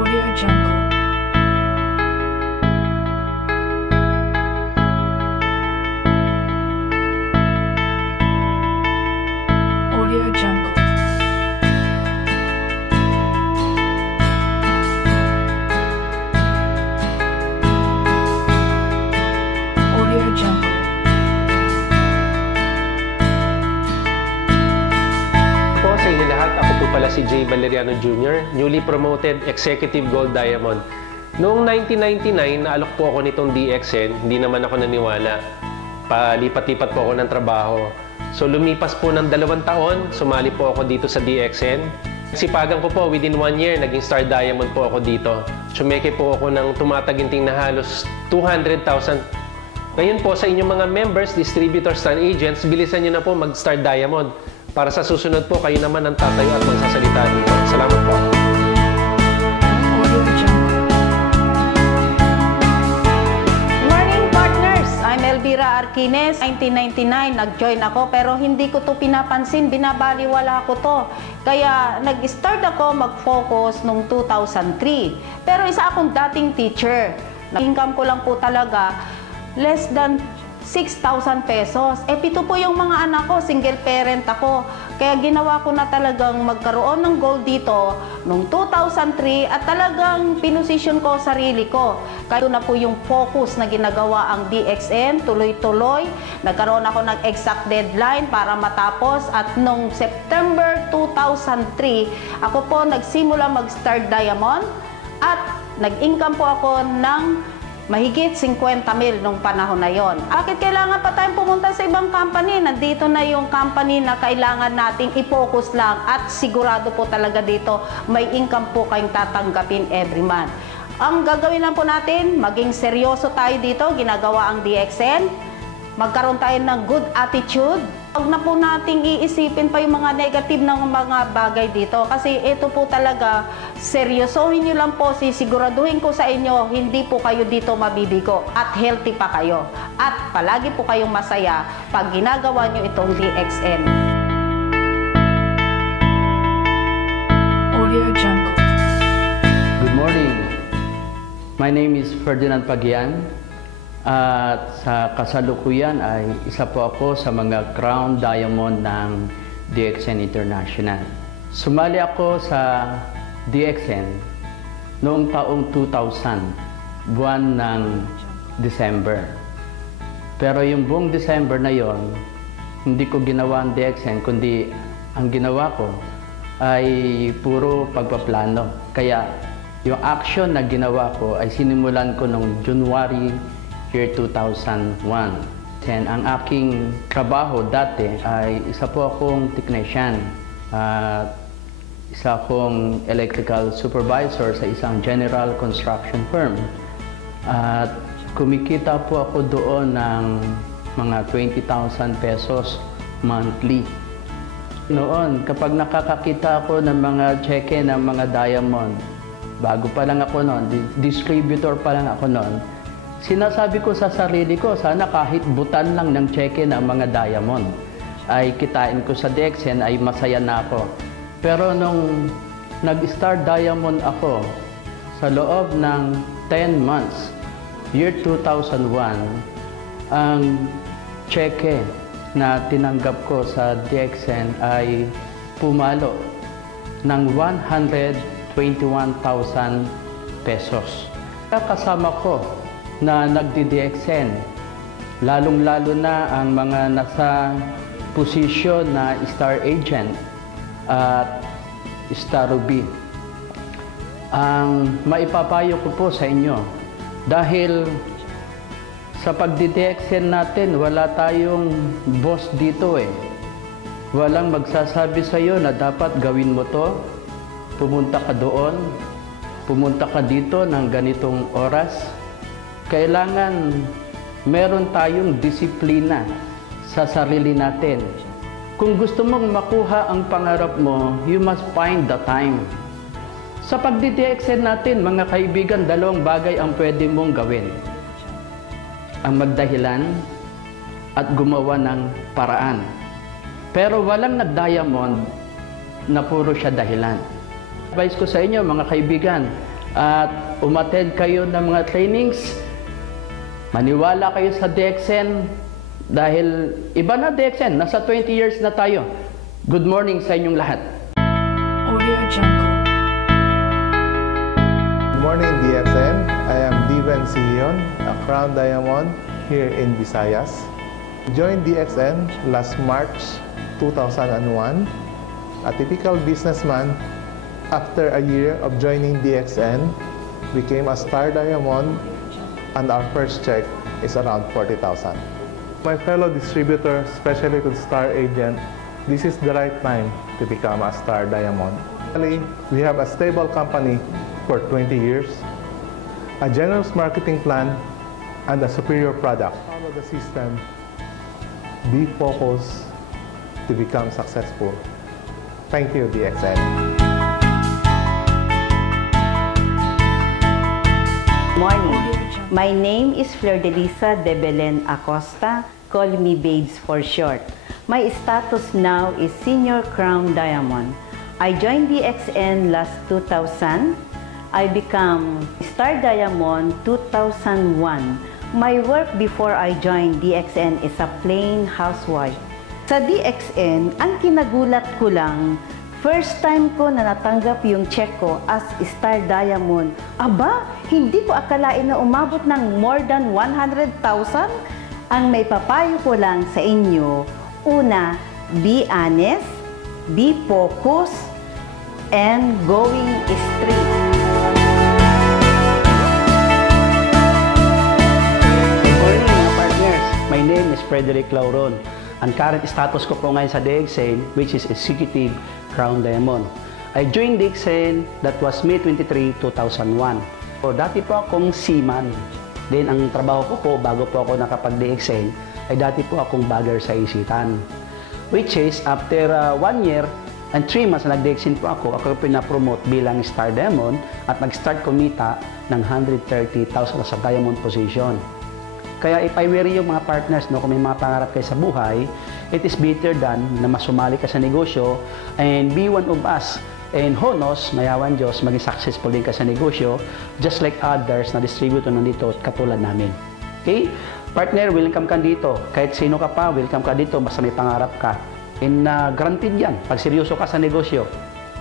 Audio Jungle. Audio Jungle. Audio Jungle. Po sa inyo lahat, ako po pala si Jay Valeriano Jr., newly promoted Executive Gold Diamond. Noong 1999, naalok po ako nitong DXN, hindi naman ako naniwala. Palipat-lipat po ako ng trabaho. So lumipas po ng 2 taon, sumali po ako dito sa DXN. Sipagan ko po, within 1 year, naging Star Diamond po ako dito. Sumeke po ako ng tumataginting na halos 200,000. Ngayon po sa inyong mga members, distributors, and agents, bilisan nyo na po mag-Star Diamond. Para sa susunod po, kayo naman ang tatayo at magsasalita dito. Salamat po. Audio Jungle. Morning partners! I'm Elvira Arquines. 1999, nag-join ako pero hindi ko to pinapansin, binabaliwala ko to. Kaya nag-start ako mag-focus noong 2003. Pero isa akong dating teacher. Income ko lang po talaga less than 6,000 pesos. Pito po yung mga anak ko, single parent ako. Kaya ginawa ko na talagang magkaroon ng goal dito noong 2003 at talagang pinosisyon ko sarili ko. Kaya na po yung focus na ginagawa ang DXN, tuloy-tuloy. Nagkaroon ako ng exact deadline para matapos at noong September 2003, ako po nagsimula mag-Star Diamond at nag-income po ako ng mahigit 50,000 nung panahon na yon. Bakit kailangan pa tayong pumunta sa ibang company? Nandito na yung company na kailangan nating i-focus lang at sigurado po talaga dito may income po kayong tatanggapin every month. Ang gagawin lang po natin, maging seryoso tayo dito, ginagawa ang DXN. Magkaroon tayo ng good attitude. Huwag na po nating iisipin pa yung mga negative ng mga bagay dito. Kasi ito po talaga, seryosohin nyo lang po, sisiguraduhin ko sa inyo, hindi po kayo dito mabibigo at healthy pa kayo. At palagi po kayong masaya pag ginagawa nyo itong DXN. Audio Jungle. Good morning. My name is Ferdinand Pagian. At sa kasalukuyan ay isa po ako sa mga Crown Diamond ng DXN International. Sumali ako sa DXN noong taong 2000, buwan ng December. Pero yung buong December na yon, hindi ko ginawa ang DXN, kundi ang ginawa ko ay puro pagpaplano. Kaya yung action na ginawa ko ay sinimulan ko noong January year 2001. And ang aking trabaho dati ay isa po akong technician at isa akong electrical supervisor sa isang general construction firm. At kumikita po ako doon ng mga 20,000 pesos monthly. Noon, kapag nakakakita ako ng mga cheque ng mga diamond, bago pa lang ako noon, distributor pa lang ako noon, sinasabi ko sa sarili ko, sana kahit butan lang ng cheque ng mga diamond ay kitain ko sa DXN ay masaya na ako. Pero nung nag-Star Diamond ako, sa loob ng 10 months, year 2001, ang cheque na tinanggap ko sa DXN ay pumalo ng 121,000 pesos. Kasama ko na nagdi-DXN, lalong-lalo na ang mga nasa posisyon na Star Agent at Star Ruby. Ang maipapayo ko po sa inyo, dahil sa pagdi-DXN natin, wala tayong boss dito eh. Walang magsasabi sa iyo na dapat gawin mo to, pumunta ka doon, pumunta ka dito ng ganitong oras. Kailangan meron tayong disiplina sa sarili natin. kung gusto mong makuha ang pangarap mo, you must find the time. Sa pagdi-DXN natin, mga kaibigan, dalawang bagay ang pwede mong gawin. Ang magdahilan at gumawa ng paraan. Pero walang nag-diamond na puro siya dahilan. Advice ko sa inyo, mga kaibigan, at umattend kayo ng mga trainings, maniwala kayo sa DXN, dahil iba na DXN, nasa 20 years na tayo. Good morning sa inyong lahat. Audio Jungle. Good morning, DXN. I am Diven Sihion, a Crown Diamond here in Visayas. Joined DXN last March 2001. A typical businessman, after a year of joining DXN, became a Star Diamond, and our first check is around 40,000. My fellow distributor, especially to Star Agent, this is the right time to become a Star Diamond. We have a stable company for 20 years, a generous marketing plan, and a superior product. Follow the system, be focused to become successful. Thank you, DXN. Morning. My name is Flor Delisa de Belen Acosta. Call me Babes for short. My status now is Senior Crown Diamond. I joined DXN last 2000. I become Star Diamond 2001. My work before I joined DXN is a plain housewife. Sa DXN, ang kinagulat ko lang, first time ko na natanggap yung check ko as Star Diamond. Aba, hindi ko akalain na umabot ng more than 100,000. Ang may papayo ko lang sa inyo, una, be honest, be focused, and going straight. Good morning, mga partners. My name is Frederick Lauron. Ang current status ko po ngayon sa DXN, which is Executive Crown Diamond. I joined DXN, that was May 23, 2001. So, dati po akong seaman. Then, ang trabaho ko po, bago po ako nakapag-DXN, ay dati po akong bagger sa isitan. Which is, after 1 year and 3 months na nag-DXN po ako pinapromote bilang Star Diamond at nag-start kumita ng 130,000 sa Diamond position. Kaya if I were yung mga partners, no, kung may mga pangarap kayo sa buhay, it is better than na masumali ka sa negosyo and be one of us. And honos, mayawan Diyos, maging successful din ka sa negosyo, just like others na distributor nandito katulad namin. Okay? Partner, welcome ka dito. Kahit sino ka pa, welcome ka dito, basta may pangarap ka. And granted yan, pag seryoso ka sa negosyo,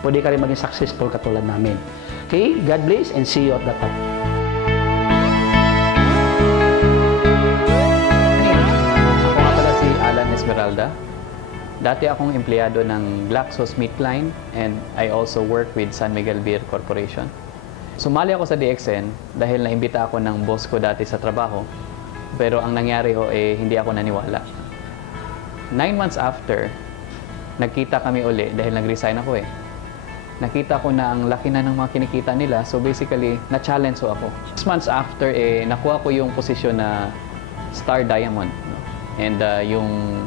pwede ka rin maging successful katulad namin. Okay? God bless and see you at the top. Esmeralda. Dati akong empleyado ng GlaxoSmithKline and I also work with San Miguel Beer Corporation. Sumali ako sa DXN dahil naimbita ako ng boss ko dati sa trabaho. Pero ang nangyari hindi ako naniwala. 9 months after, nagkita kami uli dahil nag-resign ako Nakita ko na ang laki na ng mga kinikita nila. So basically, na-challenge ako. 6 months after, nakuha ko yung posisyon na Star Diamond. And yung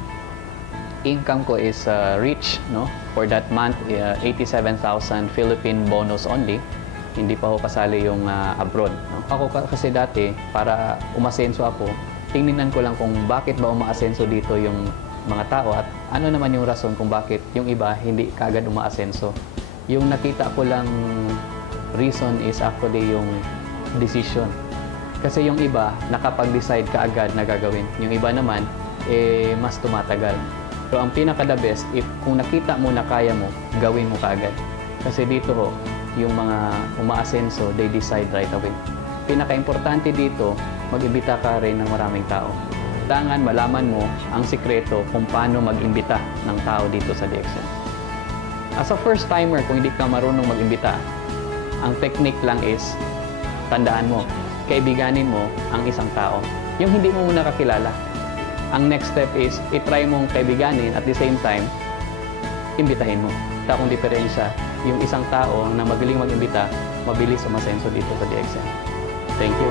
income ko is rich, no? For that month, 87,000 Philippine bonus only. Hindi pa ako kasali yung abroad. No? Ako kasi dati, para umasenso ako, tingnan ko lang kung bakit ba umaasenso dito yung mga tao at ano naman yung rason kung bakit yung iba hindi kaagad umaasenso. Yung nakita ko lang reason is actually yung decision. Kasi yung iba, nakapag-decide kaagad na gagawin. Yung iba naman, mas tumatagal. So, ang pinaka-the best, if kung nakita mo na kaya mo, gawin mo kaagad. Kasi dito yung mga umaasenso, they decide right away. Pinaka-importante dito, mag-imbita ka rin ng maraming tao. Kailangan malaman mo ang sikreto kung paano mag-imbita ng tao dito sa DXN. As a first-timer, kung hindi ka marunong mag-imbita, ang technique lang is, tandaan mo, kaibiganin mo ang isang tao. Yung hindi mo muna kakilala. Ang next step is, itry mong kaibiganin at the same time, imbitahin mo. Ito akong diferensya, yung isang tao na magaling mag-imbita, mabilis umasenso dito sa DXN. Thank you.